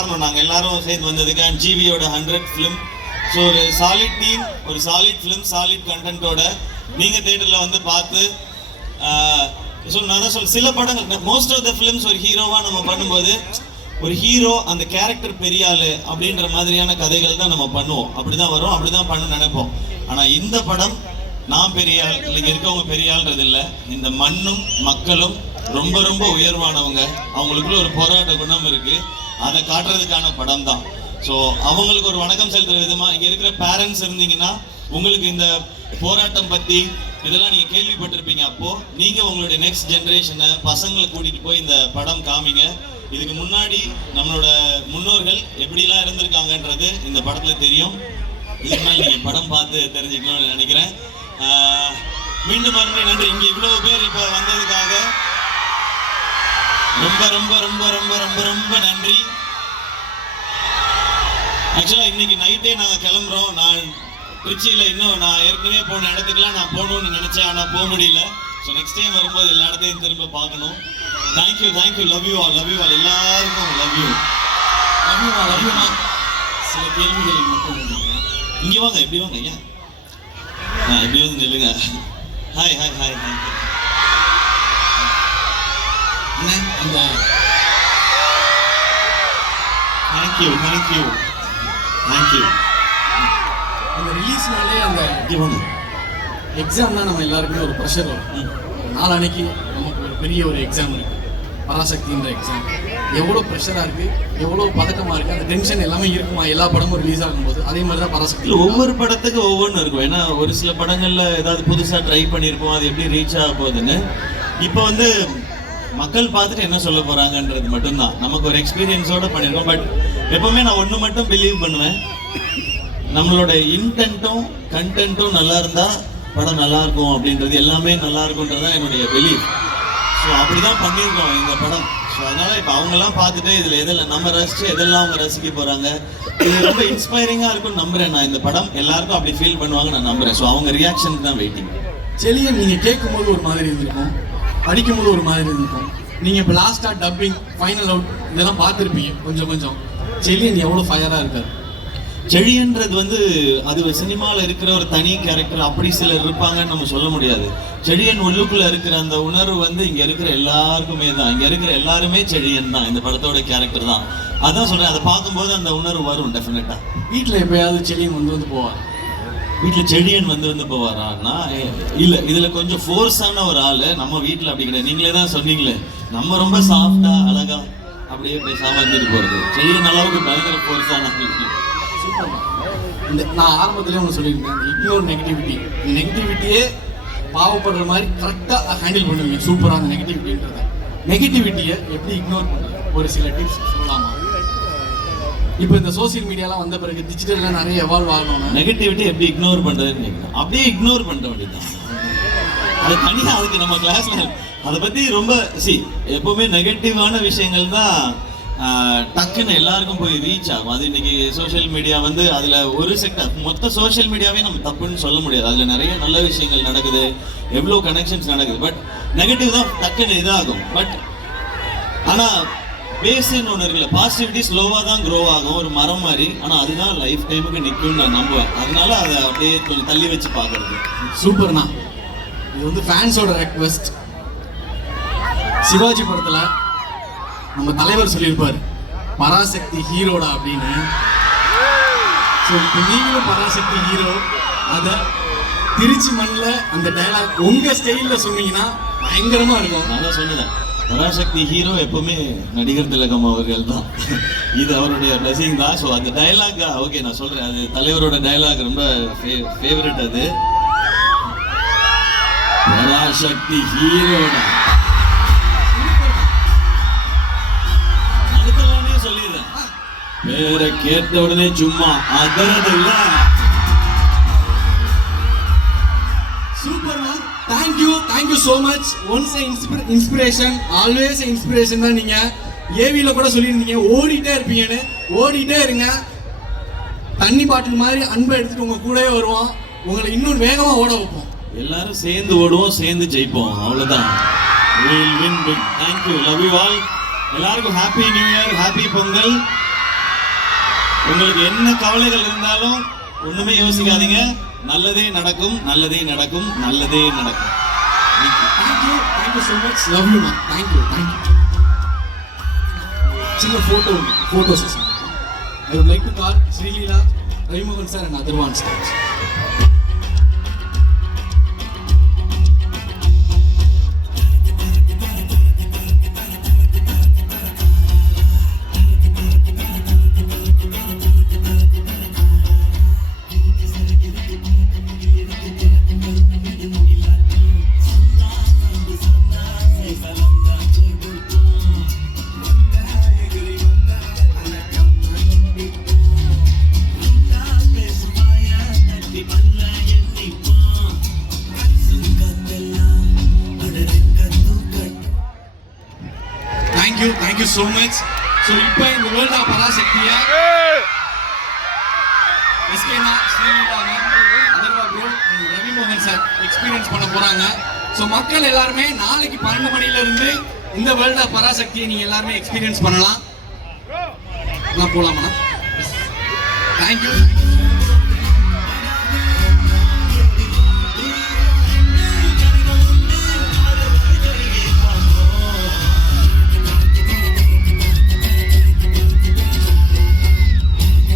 காரணம். நாங்கள் எல்லாரும் சேர்ந்து வந்ததுக்கு அண்ட் ஜிவியோட ஹண்ட்ரட் ஃபிலிம் ஸோ ஒரு சாலிட் டீம் ஒரு சாலிட் ஃபிலிம் சாலிட் கண்டென்ட்டோட நீங்கள் தேட்டரில் வந்து பார்த்து ஸோ நான் தான் சொல்ல சில படங்கள் மோஸ்ட் ஆஃப் த ஃபிலிம்ஸ் ஒரு ஹீரோவாக நம்ம பண்ணும்போது ஒரு ஹீரோ அந்த கேரக்டர் பெரிய அப்படின்ற மாதிரியான கதைகள் தான் நம்ம பண்ணுவோம். அப்படிதான் வரும் அப்படிதான் பண்ண நினைப்போம். ஆனா இந்த படம் நான் பெரிய ஆள் இங்க இருக்கவங்க பெரிய ஆள்ன்றது இல்ல. இந்த மண்ணும் மக்களும் ரொம்ப ரொம்ப உயர்வானவங்க. அவங்களுக்குள்ள ஒரு போராட்ட குணம் இருக்கு. அதை காட்டுறதுக்கான படம் தான் ஸோ அவங்களுக்கு ஒரு வணக்கம் செலுத்துற விதமா இங்க இருக்கிற பேரண்ட்ஸ் இருந்தீங்கன்னா உங்களுக்கு இந்த போராட்டம் பத்தி இதெல்லாம் நீங்க கேள்விப்பட்டிருப்பீங்க. அப்போ நீங்க உங்களுடைய நெக்ஸ்ட் ஜென்ரேஷனை பசங்களை கூட்டிட்டு போய் இந்த படம் காமிங்க. இதுக்கு முன்னாடி நம்மளோட முன்னோர்கள் எப்படிலாம் இருந்திருக்காங்கன்றது இந்த படத்துல தெரியும். இதனால நீங்கள் நீங்க படம் பார்த்து தெரிஞ்சுக்கணும்னு நினைக்கிறேன். மீண்டும் மறுபடியும் நன்றி. இங்க இவ்வளவு பேர் இப்ப வந்ததுக்காக ரொம்ப ரொம்ப ரொம்ப ரொம்ப ரொம்ப ரொம்ப நன்றி. ஆக்சுவலாக இன்னைக்கு நைட்டே நாங்கள் கிளம்புறோம். நான் திருச்சியில் இன்னும் நான் ஏற்கனவே போன இடத்துக்குலாம் நான் போகணும்னு நினச்சேன் ஆனால் போக முடியல. ஸோ நெக்ஸ்ட் டைம் வரும்போது எல்லா இடத்தையும் திரும்ப பார்க்கணும். Thank you thank you love you all love you all எல்லாருக்கும் லவ் யூ லவ்யூமா லவ்யூமா சில கேள்விகள் மட்டும் இங்கே வாங்க எப்படி வாங்க ஐயா. ஆ இப்படி வந்து நில்லுங்க. ஹாய் ஹாய் ஹாய் ஹாய் அண்ணே அந்த தேங்க்யூ தேங்க்யூ தேங்க்யூ அந்த ரிலீஸ்னாலே அந்த எக்ஸாம்னா நம்ம எல்லாருக்குமே ஒரு ப்ரெஷர் வரும். நாளானைக்கு நமக்கு ஒரு பெரிய ஒரு எக்ஸாம் இருக்கு. பராசக்தின்ற எக்ஸாம் எவ்வளோ ப்ரெஷராக இருக்கு எவ்வளோ பதட்டமாக இருக்கு அந்த டென்ஷன் எல்லாமே இருக்குமா? எல்லா படமும் ரிலீஸ் ஆகும்போது அதே மாதிரி தான் பராசக்தி. ஒவ்வொரு படத்துக்கு ஒவ்வொன்று இருக்கும். ஏன்னா ஒரு சில படங்கள்ல ஏதாவது புதுசா ட்ரை பண்ணியிருப்போம் அது எப்படி ரீச் ஆக போகுதுன்னு. இப்போ வந்து மக்கள் பார்த்துட்டு என்ன சொல்ல போறாங்கன்றது மட்டும்தான். நமக்கு ஒரு எக்ஸ்பீரியன்ஸோட பண்ணியிருக்கோம் பட் எப்பவுமே நான் ஒன்று மட்டும் பிலீவ் பண்ணுவேன். நம்மளோட இன்டென்ட்டும் கண்டென்ட்டும் நல்லா இருந்தா படம் நல்லா இருக்கும் அப்படின்றது எல்லாமே நல்லா இருக்கும்ன்றது தான் என்னுடைய பிலீவ் ஸோ அப்படிதான் பண்ணியிருக்கோம் இந்த படம். ஸோ அதனால இப்போ அவங்கெல்லாம் பார்த்துட்டு இதில் எதில் நம்ம ரசிச்சு எதெல்லாம் அவங்க ரசிக்க போகிறாங்க இது ரொம்ப இன்ஸ்பைரிங்காக இருக்கும்னு நம்புறேன் நான் இந்த படம். எல்லாருக்கும் அப்படி ஃபீல் பண்ணுவாங்க நான் நம்புறேன். ஸோ அவங்க ரியாக்ஷனுக்கு தான் வெயிட்டிங் செலியன் நீங்கள் கேட்கும்போது ஒரு மாதிரி இருந்திருக்கும். படிக்கும்போது ஒரு மாதிரி இருக்கும் நீங்கள் இப்போ லாஸ்ட்டாக டப்பிங் ஃபைனல் அவுட் இதெல்லாம் பார்த்துருப்பீங்க. கொஞ்சம் கொஞ்சம். செலியன் எவ்வளோ ஃபயராக இருக்கார்? செழியன்றது வந்து அது சினிமாவில் இருக்கிற ஒரு தனி கேரக்டர் அப்படி சிலர் இருப்பாங்கன்னு நம்ம சொல்ல முடியாது. செழியன் உள்ளுக்குள்ளே இருக்கிற அந்த உணர்வு வந்து இங்கே இருக்கிற எல்லாருக்குமே தான். இங்கே இருக்கிற எல்லாருமே செழியன் தான். இந்த படத்தோட கேரக்டர் தான். அதான் சொல்கிறேன் அதை பார்க்கும்போது அந்த உணர்வு வரும் டெஃபினட்டாக வீட்டில் எப்பயாவது செழியன் வந்து வந்து போவார். வீட்டில் செடியன் வந்து வந்து போவாரான்னா இல்லை இதில் கொஞ்சம் ஃபோர்ஸான ஒரு ஆள் நம்ம வீட்டில் அப்படி கிடையாது. நீங்களே தான் சொன்னீங்களே நம்ம ரொம்ப சாஃப்டா அழகா அப்படியே பேசாம இருந்துட்டு போகிறது செடியன் அளவுக்கு பயங்கர ஃபோர்ஸான இந்த நான் ஆரம்பத்திலே ஒன்று சொல்லியிருந்தேன் இந்த இக்னோர் நெகட்டிவிட்டி நெகட்டிவிட்டியே பாவப்படுற மாதிரி கரெக்டாக ஹேண்டில் பண்ணுவீங்க. சூப்பராக அந்த நெகட்டிவிட்டின்றத நெகட்டிவிட்டியை எப்படி இக்னோர் பண்ணுறது ஒரு சில டிப்ஸ் சொல்லலாமா? இப்போ இந்த சோஷியல் மீடியாலாம் வந்த பிறகு டிஜிட்டலில் நிறைய எவால்வ் ஆகணும் நெகட்டிவிட்டி எப்படி இக்னோர் பண்றதுன்னு கேட்கணும் அப்படியே இக்னோர் பண்ண வேண்டியதுதான். அது தனியா அதுக்கு நம்ம கிளாஸ்ல அதை பத்தி ரொம்ப சி எப்பவுமே நெகட்டிவான விஷயங்கள் தான் டக்குன்னு எல்லாருக்கும் போய் ரீச் ஆகும். அது இன்னைக்கு சோஷியல் மீடியா வந்து அதுல ஒரு செக்டர் மொத்த சோஷியல் மீடியாவே நம்ம தப்புன்னு சொல்ல முடியாது. அதுல நிறைய நல்ல விஷயங்கள் நடக்குது. எவ்வளோ கனெக்ஷன்ஸ் நடக்குது. பட் நெகட்டிவ் தான் டக்குன்னு இதாகும். பட் ஆனா பேஸ்ன்னு ஒன்று இருக்குல்ல. பாசிட்டிவிட்டி ஸ்லோவாக தான் க்ரோ ஆகும். ஒரு மரம் மாதிரி. ஆனால் அதுதான் லைஃப் டைமுக்கு நிற்கும்னு நான் நம்புவேன். அதனால அதை அப்படியே கொஞ்சம் தள்ளி வச்சு பார்க்கறது. சூப்பர்ண்ணா இது வந்து ஃபேன்ஸோட ரெக்வெஸ்ட் சிவாஜி படத்துல நம்ம தலைவர் சொல்லியிருப்பார். பராசக்தி ஹீரோடா அப்படின்னு. ஸோ இப்போ நீங்களும் பராசக்தி ஹீரோ. அதை திருச்சி மண்ணில் அந்த டைலாக் உங்க ஸ்டைலில் சொன்னீங்கன்னா பயங்கரமாக இருக்கும். நான் தான் சொன்னேன். பராசக்தி ஹீரோ எப்பவுமே நடிகர் திலகம் அவர்கள் தான். இது அவருடைய பிளஸிங் தான் ஸோ அந்த டயலாக் ஓகே நான் சொல்கிறேன் அது தலைவரோட டயலாக் ரொம்ப ஃபேவரட் அது. பராசக்தி ஹீரோட. சொல்லிடுறேன். பேரை கேட்ட உடனே சும்மா அதறது இல்லை thank you thank you so much once inspiration always inspiration தான் நீங்க. ஏவியில் கூட சொல்லியிருந்தீங்க ஓடிட்டே இருப்பீங்கன்னு. ஓடிட்டே இருங்க. தண்ணி பாட்டில் மாதிரி அன்பை எடுத்துட்டு உங்க கூடவே வருவோம். உங்களை இன்னும் வேகமாக ஓட வைப்போம். எல்லாரும் சேர்ந்து ஓடுவோம் சேர்ந்து ஜெயிப்போம். அவ்வளோதான் will win big thank you love you all எல்லாருக்கும் happy new year happy Pongal. உங்களுக்கு என்ன கவலைகள் இருந்தாலும் ஒன்றுமே யோசிக்காதீங்க. நல்லதே நடக்கும் நல்லதே நடக்கும் நல்லதே நடக்கும். Thank you thank you so much love you மா தேங்க்யூ தேங்க்யூ சின்ன photo photo session I would like to call Sreeleela Ravimohan sir and Atharvaa thank you thank you so much so இப்போ இந்த வேர்ல்ட் ஆஃப் பராசக்தியை எஸ்கேனா Sreeleela Atharva bro Ravi மோகன் sir experience பண்ண போறாங்க. So மக்கள் எல்லாருமே நாளைக்கு பன்னெண்டு மணில இருந்து இந்த வேர்ல்ட் ஆஃப் பராசக்தியை நீங்க எல்லாருமே எக்ஸ்பீரியன்ஸ் பண்ணலாம். நான் போலாமா? தேங்க்யூ